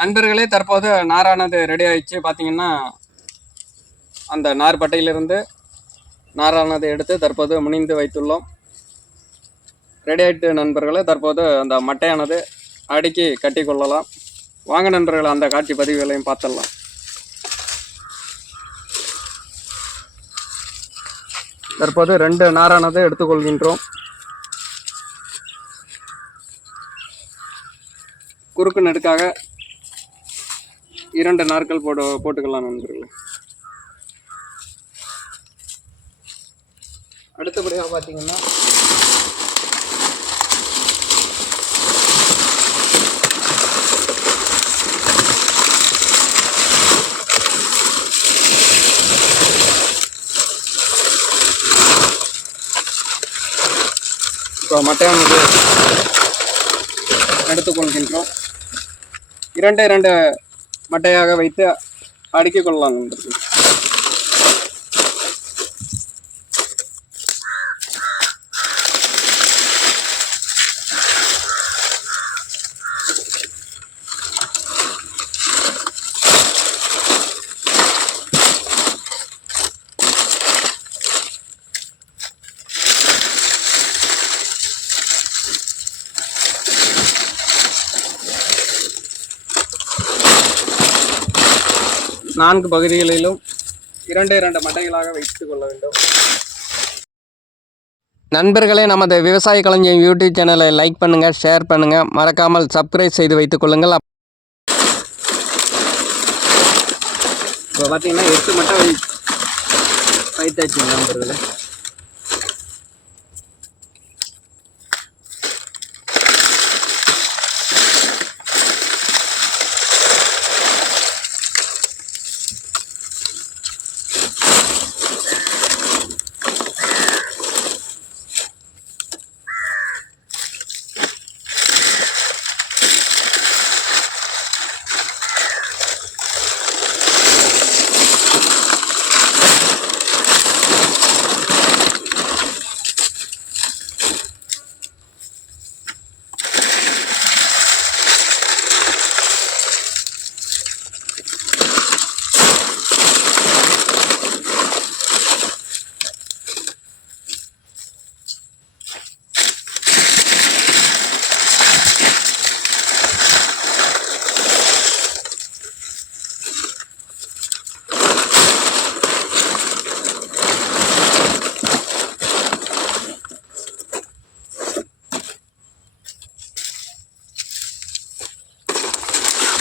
நண்பர்களே, தற்போது நாரானது ரெடி ஆயிடுச்சு. பார்த்தீங்கன்னா அந்த நார் பட்டையிலிருந்து நாரானது எடுத்து தற்போது முனிந்து வைத்துள்ளோம். ரெடி ஆயிட்டு நண்பர்களே. தற்போது அந்த மட்டையானது அடுக்கி கட்டி கொள்ளலாம். வாங்க நண்பர்களே, அந்த காட்சி பதிவுகளையும் பார்த்துடலாம். தற்போது 2 நாரானது எடுத்துக்கொள்கின்றோம். குறுக்கு நெடுக்காக 2 நார்கள் போட்டுக்கலாம் நண்பர்களே. அடுத்தபடியாக பார்த்தீங்கன்னா இப்போ மட்டையானது எடுத்துக்கொள்கின்றோம். 2 மட்டையாக வைத்து அடுக்கிக் கொள்ளலாம் நண்பர்கள். நான்கு பகுதிகளிலும் 2 மட்டைகளாக வைத்துக் கொள்ள வேண்டும். நண்பர்களே, நமது விவசாய களஞ்சியம் யூடியூப் சேனலை லைக் பண்ணுங்கள், ஷேர் பண்ணுங்கள், மறக்காமல் சப்ஸ்கிரைப் செய்து வைத்துக் கொள்ளுங்கள். இப்போ பார்த்தீங்கன்னா 8 மட்டை வைத்தாச்சு நண்பர்களே.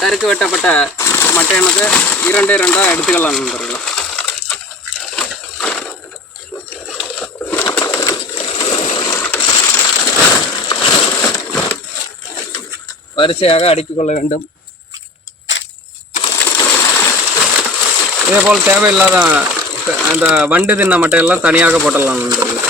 கருக்கு வெட்டப்பட்ட மட்டையானது 2 எடுத்துக்கலாம் நண்பர்கள். வரிசையாக அடுக்கிக் கொள்ள வேண்டும். இதேபோல் தேவையில்லாத அந்த வண்டு தின்ன மட்டையெல்லாம் தனியாக போட்டலாம் நண்பர்கள்.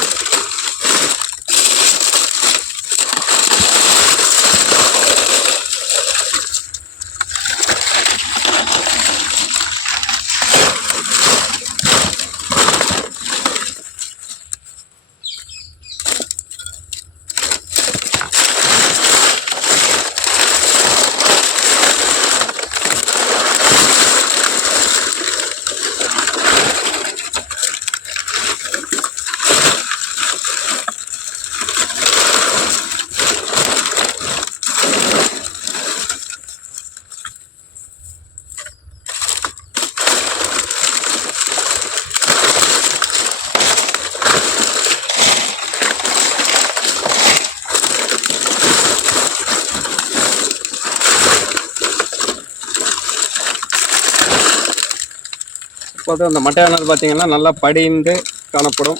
இப்போது அந்த மட்டையானது பார்த்தீங்கன்னா நல்லா படிந்து காணப்படும்.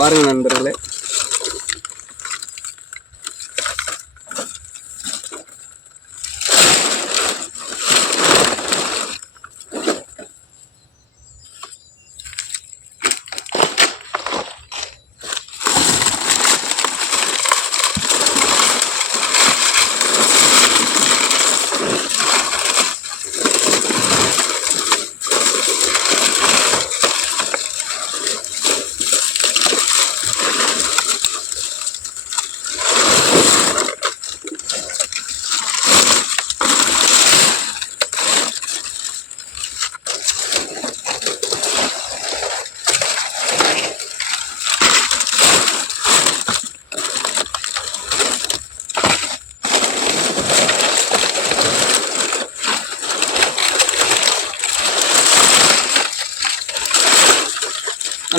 பாருங்கள் நண்பர்களே.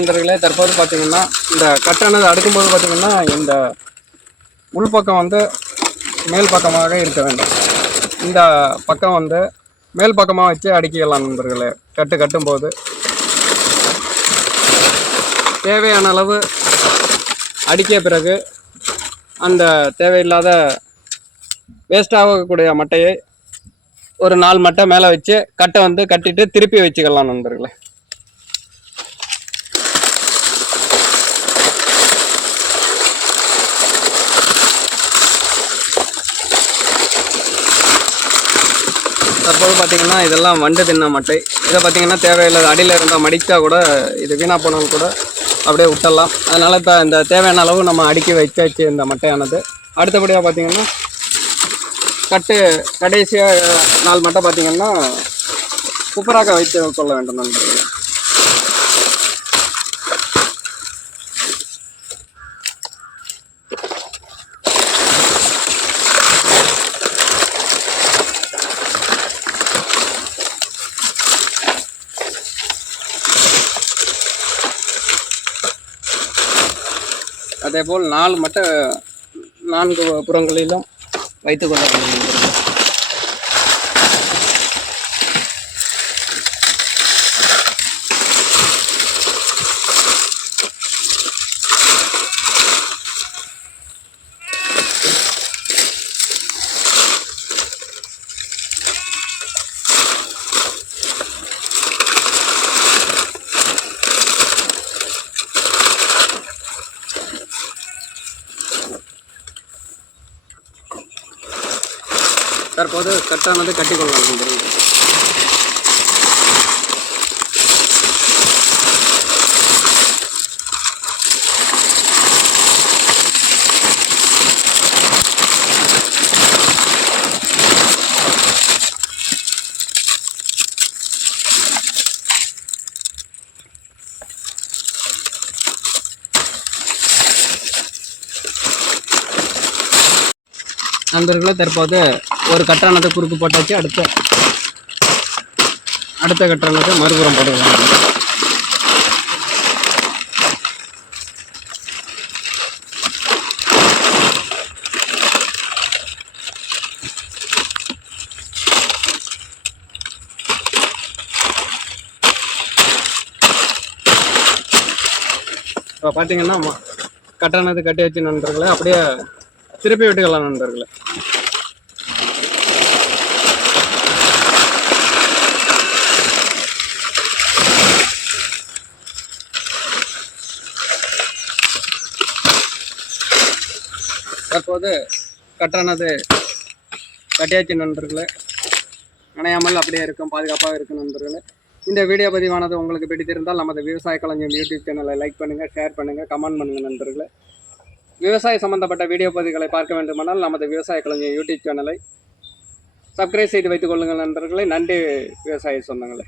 நண்பர்களே, தற்போது பார்த்தீங்கன்னா இந்த கட்டானது அடுக்கும்போது பார்த்தீங்கன்னா இந்த உள்பக்கம் வந்து மேல் பக்கமாக இருக்க வேண்டும். இந்த பக்கம் வந்து மேல் பக்கமாக வச்சு அடுக்கிக்கலாம் நண்பர்களே. கட்டும்போது தேவையான அளவு அடுக்கிய பிறகு அந்த தேவையில்லாத வேஸ்ட் ஆகக்கூடிய மட்டையை ஒரு 4 மட்டை மேலே வச்சு கட்டை வந்து கட்டிட்டு திருப்பி வச்சுக்கலாம் நண்பர்களே. தற்போது பார்த்தீங்கன்னா இதெல்லாம் வண்டு தின்ன மட்டை. இதை பார்த்தீங்கன்னா தேவையில்லாத அடியில் இருந்தால் மடித்தா கூட இது வீணாக போனாலும் கூட அப்படியே விட்டுடலாம். அதனால் இப்போ இந்த தேவையான அளவு நம்ம அடுக்கி வச்சு இந்த மட்டையானது. அடுத்தபடியாக பார்த்தீங்கன்னா கடைசியாக 4 மட்டை பார்த்தீங்கன்னா குப்பராக வைத்து கொள்ள வேண்டும் நண்பர்களே. அதேபோல் 4 மட்டை 4 புறங்களிலும் வைத்துக் கொள்ள வேண்டும். தற்போது கட்டானது கட்டிக்கொள்ளலாம் நண்பர்களே. நண்பர்களே, தற்போது ஒரு கட்டானது குறுக்கு போட்டாச்சு. அடுத்த கட்டானது மறுபுறம் போட்டுக்கலாம். இப்போ பார்த்தீங்கன்னா கட்டானது கட்டியாச்சு நண்பர்களே. அப்படியே திருப்பி விட்டுக்கலாம் நண்பர்களே. தற்போது கட்டானது கட்டியாச்சு நண்பர்களே. நனையாமல் அப்படியே இருக்கும், பாதுகாப்பாக இருக்கும் நண்பர்களே. இந்த வீடியோ பதிவானது உங்களுக்கு பிடித்திருந்தால் நமது விவசாய களஞ்சியம் யூடியூப் சேனலை லைக் பண்ணுங்கள், ஷேர் பண்ணுங்கள், கமெண்ட் பண்ணுங்கள் நண்பர்களே. விவசாய சம்பந்தப்பட்ட வீடியோ பதிவுகளை பார்க்க வேண்டுமானால் நமது விவசாய களஞ்சியம் யூடியூப் சேனலை சப்ஸ்கிரைப் செய்து வைத்துக் கொள்ளுங்கள் நண்பர்களே. நன்றி விவசாய சொந்தங்களே.